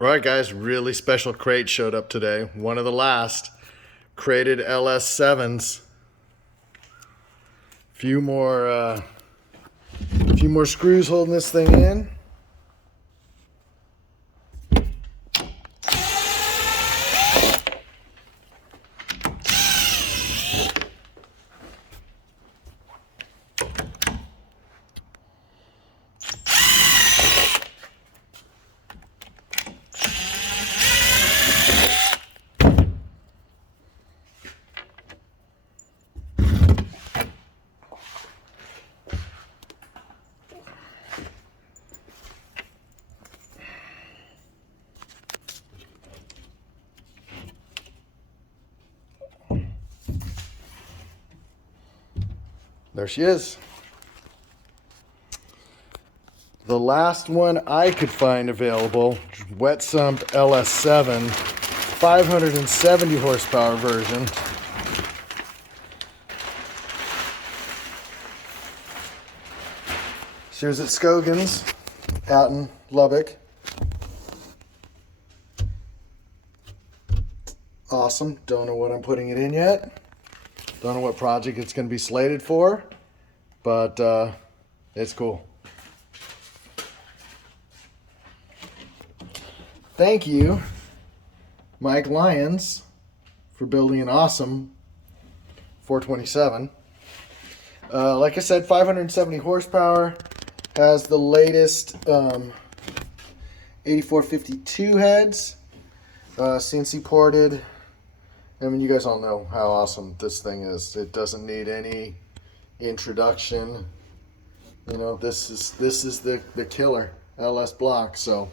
All right, guys, really special crate showed up today. One of the last crated LS7s. Few more screws holding this thing in. There she is. The last one I could find available, wet sumped LS7, 570 horsepower version. She was at Scogan's out in Lubbock. Awesome. Don't know what I'm putting it in yet. Don't know what project it's going to be slated for, but it's cool. Thank you, Mike Lyons, for building an awesome 427. Like I said, 570 horsepower, has the latest 8452 heads, CNC ported. I mean, you guys all know how awesome this thing is. It doesn't need any introduction. You know, this is the killer LS block. So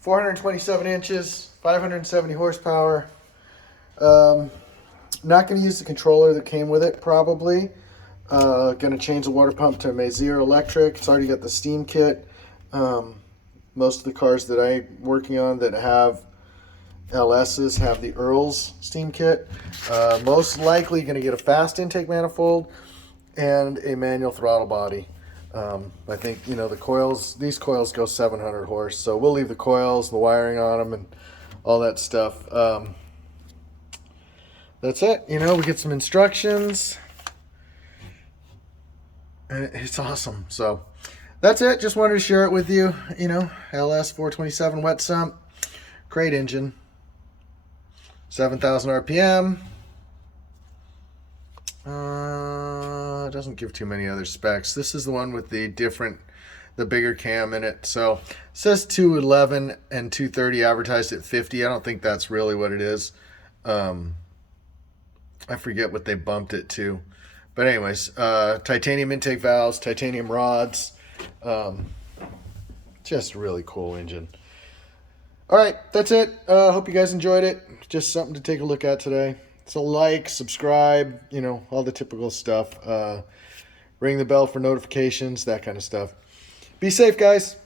427 inches, 570 horsepower. Not going to use the controller that came with it, probably. Going to change the water pump to a Mazier electric. It's already got the steam kit. Most of the cars that I'm working on that have LSs have the Earls steam kit. Most likely going to get a fast intake manifold and a manual throttle body. I think, you know, the coils, these coils go 700 horse, so we'll leave the coils, the wiring on them, and all that stuff. That's it. You know, we get some instructions, and it's awesome. So that's it. Just wanted to share it with you. You know, LS427 wet sump, crate engine, 7,000 RPM. It doesn't give too many other specs. This is the one with the bigger cam in it. So it says 211 and 230 advertised at 50. I don't think that's really what it is. I forget what they bumped it to. But anyways, titanium intake valves, titanium rods. Just a really cool engine. All right, that's it. Hope you guys enjoyed it. Just something to take a look at today. So like, subscribe, you know, all the typical stuff. Ring the bell for notifications, that kind of stuff. Be safe, guys.